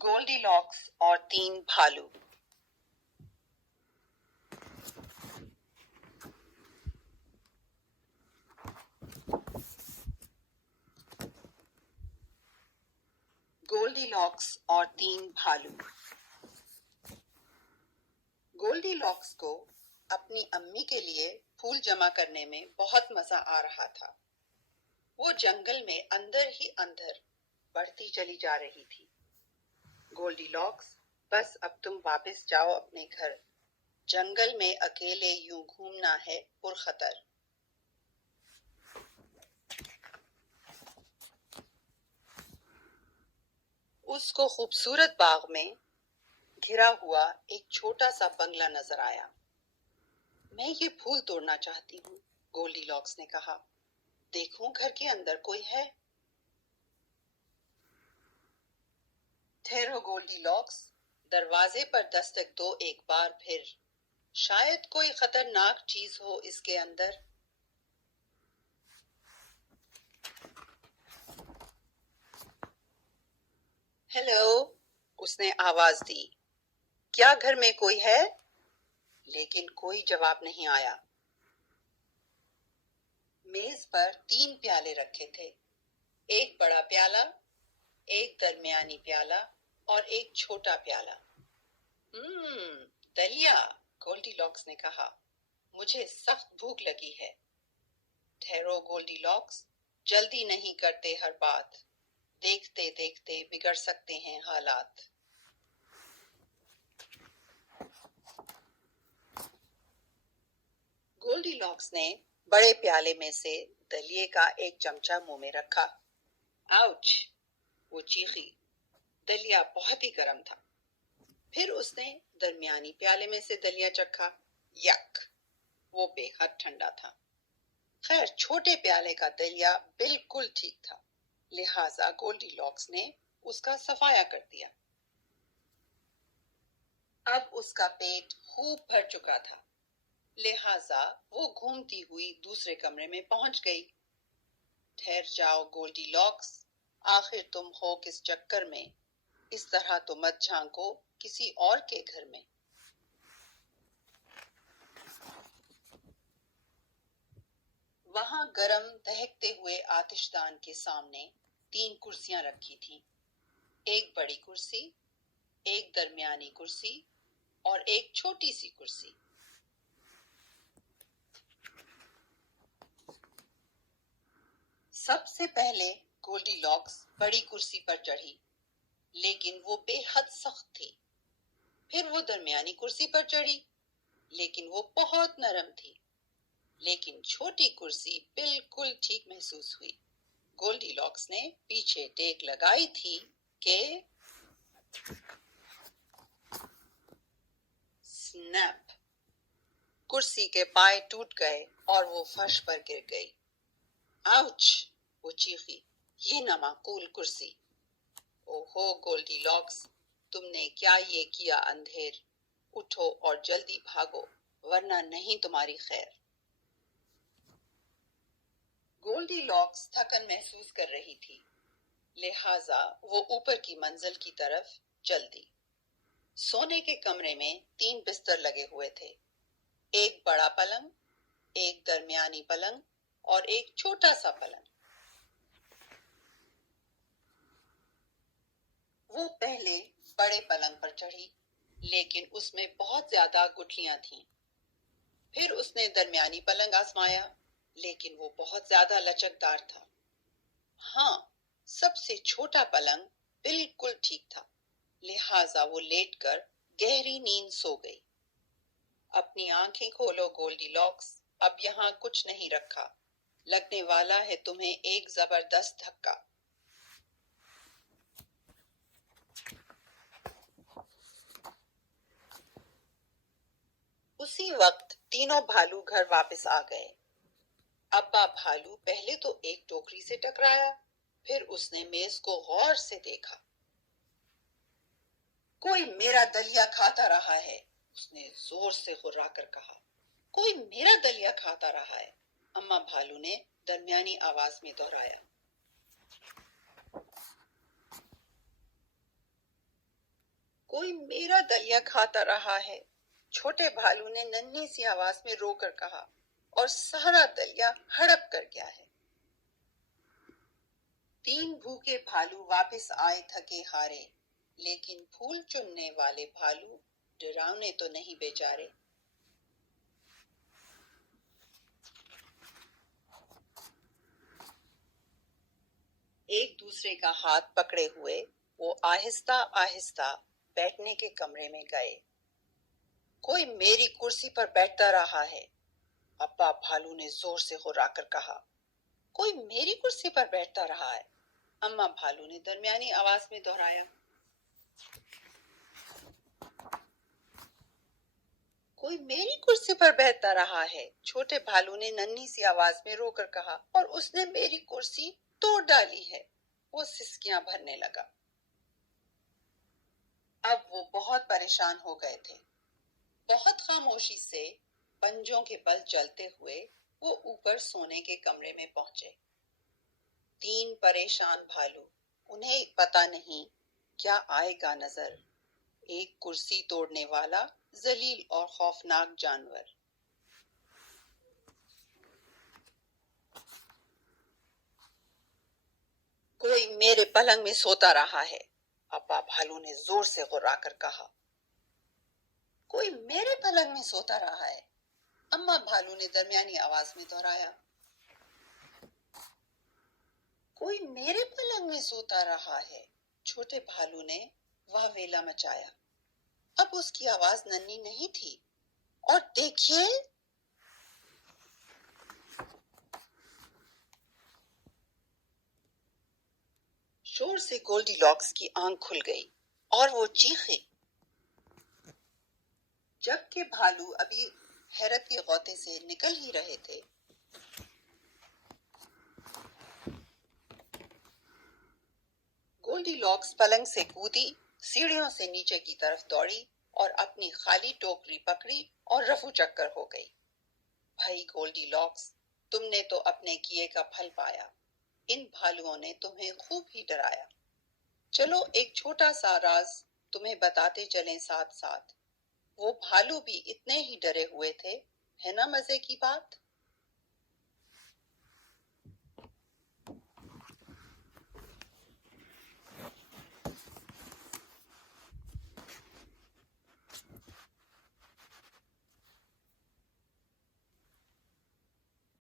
گولڈی locks اور تین بھالو۔ گولڈی locks اور تین بھالو۔ گولڈی لاکس کو اپنی امی کے لیے پھول جمع کرنے میں بہت مزہ آ رہا تھا۔ وہ جنگل میں اندر ہی اندر بڑھتی چلی جا رہی تھی۔ گولڈی لاکس، بس اب تم واپس جاؤ اپنے گھر۔ جنگل میں اکیلے یوں گھومنا ہے پرخطر۔ اس کو خوبصورت باغ میں گھرا ہوا ایک چھوٹا سا بنگلہ نظر آیا۔ میں یہ پھول توڑنا چاہتی ہوں، گولڈی لاکس نے کہا۔ دیکھوں گھر کے اندر کوئی ہے؟ ٹھہرو گولڈی لاکس، دروازے پر دستک دو ایک بار پھر، شاید کوئی خطرناک چیز ہو اس کے اندر۔ ہیلو، اس نے آواز دی۔ کیا گھر میں کوئی ہے؟ لیکن کوئی جواب نہیں آیا۔ میز پر تین پیالے رکھے تھے، ایک بڑا پیالہ، ایک درمیانی پیالہ اور ایک چھوٹا پیالہ۔ دلیا، گولڈی لاکس نے کہا، مجھے سخت بھوک لگی ہے۔ ٹھہرو گولڈی لاکس، جلدی نہیں کرتے ہر بات، دیکھتے دیکھتے بگڑ سکتے ہیں حالات۔ گولڈی لاکس نے بڑے پیالے میں سے دلیے کا ایک چمچہ منہ میں رکھا۔ آؤچ! وہ چیخی۔ دلیا بہت ہی گرم تھا۔ پھر اس نے درمیانی پیالے میں سے دلیا چکھا۔ یک! وہ بے حد ٹھنڈا تھا۔ خیر، چھوٹے پیالے کا دلیا بالکل ٹھیک تھا، لہٰذا گولڈی لاکس نے اس کا صفایا کر دیا۔ اب اس کا پیٹ خوب بھر چکا تھا، لہٰذا وہ گھومتی ہوئی دوسرے کمرے میں پہنچ گئی۔ ٹھہر جاؤ گولڈی لاکس، آخر تم ہو کس چکر میں؟ اس طرح تو مت جھانکو کسی اور کے گھر میں۔ وہاں گرم دہکتے ہوئے آتش دان کے سامنے تین کرسیاں رکھی تھیں، ایک بڑی کرسی، ایک درمیانی کرسی اور ایک چھوٹی سی کرسی۔ سب سے پہلے گولڈی لاکس بڑی کرسی پر چڑھی، لیکن وہ بے حد سخت تھی۔ پھر وہ درمیانی کرسی پر چڑھی، لیکن وہ بہت نرم تھی۔ لیکن چھوٹی کرسی بالکل ٹھیک محسوس ہوئی۔ گولڈی لاکس نے پیچھے ٹیک لگائی تھی کہ سنیپ! کرسی کے پائے ٹوٹ گئے اور وہ فرش پر گر گئی۔ آؤچ! وہ چیخی، یہ نامعقول کرسی! اوہو گولڈی لاکس، تم نے کیا یہ کیا اندھیر؟ اٹھو اور جلدی بھاگو، ورنہ نہیں تمہاری خیر۔ گولڈی لاکس تھکن محسوس کر رہی تھی، لہٰذا وہ اوپر کی منزل کی طرف چل دی۔ سونے کے کمرے میں تین بستر لگے ہوئے تھے، ایک بڑا پلنگ، ایک درمیانی پلنگ اور ایک چھوٹا سا پلنگ۔ وہ پہلے بڑے پلنگ پر چڑھی، لیکن اس میں بہت زیادہ گٹھلیاں تھیں۔ پھر اس نے درمیانی پلنگ آزمایا، لیکن وہ بہت زیادہ لچکدار تھا۔ ہاں، سب سے چھوٹا پلنگ بالکل ٹھیک تھا، لہٰذا وہ لیٹ کر گہری نیند سو گئی۔ اپنی آنکھیں کھولو گولڈی لاکس، اب یہاں کچھ نہیں رکھا، لگنے والا ہے تمہیں ایک زبردست دھکا۔ اسی وقت تینوں بھالو گھر واپس آ گئے۔ ابا بھالو پہلے تو ایک ٹوکری سے ٹکرایا، پھر اس نے میز کو غور سے دیکھا۔ کوئی میرا دلیا کھاتا رہا ہے، اس نے زور سے ہرا کر کہا۔ کوئی میرا دلیا کھاتا رہا ہے، اماں بھالو نے درمیانی آواز میں دہرایا۔ کوئی میرا دلیا کھاتا رہا ہے، چھوٹے بھالو نے ننھی سی آواز میں رو کر کہا، اور سارا دلیا ہڑپ کر گیا ہے۔ تین بھوکے بھالو واپس آئے تھکے ہارے، لیکن پھول چننے والے بھالو ڈراونے تو نہیں بیچارے۔ ایک دوسرے کا ہاتھ پکڑے ہوئے وہ آہستہ آہستہ بیٹھنے کے کمرے میں گئے۔ کوئی میری کرسی پر بیٹھتا رہا ہے، ابا بھالو نے زور سے ہرا کر کہا۔ کوئی میری کرسی پر بیٹھتا رہا ہے، اماں بھالو نے درمیانی آواز میں دہرایا۔ کوئی میری کرسی پر بیٹھتا رہا ہے، چھوٹے بھالو نے ننھی سی آواز میں رو کر کہا، اور اس نے میری کرسی توڑ ڈالی ہے۔ وہ سسکیاں بھرنے لگا۔ اب وہ بہت پریشان ہو گئے تھے۔ بہت خاموشی سے پنجوں کے بل چلتے ہوئے وہ اوپر سونے کے کمرے میں پہنچے۔ تین پریشان بھالو، انہیں پتا نہیں کیا آئے گا نظر، ایک کرسی توڑنے والا ذلیل اور خوفناک جانور۔ کوئی میرے پلنگ میں سوتا رہا ہے، ابا بھالو نے زور سے غرا کر کہا۔ کوئی میرے پلنگ میں سوتا رہا ہے، اماں بھالو نے درمیانی آواز میں دہرایا۔ کوئی میرے پلنگ میں سوتا رہا ہے، چھوٹے بھالو نے واہ ویلا مچایا۔ اب اس کی آواز ننھی نہیں تھی، اور دیکھیے، شور سے گولڈی لاکس کی آنکھ کھل گئی اور وہ چیخے۔ جبکہ بھالو ابھی حیرت کے غوطے سے نکل ہی رہے تھے، گولڈی لاکس پلنگ سے کودی، سیڑھیوں سے نیچے کی طرف دوڑی اور اپنی خالی ٹوکری پکڑی اور رفو چکر ہو گئی۔ بھائی گولڈی لاکس، تم نے تو اپنے کیے کا پھل پایا، ان بھالوؤں نے تمہیں خوب ہی ڈرایا۔ چلو ایک چھوٹا سا راز تمہیں بتاتے چلیں ساتھ ساتھ، وہ بھالو بھی اتنے ہی ڈرے ہوئے تھے، ہے نا مزے کی بات؟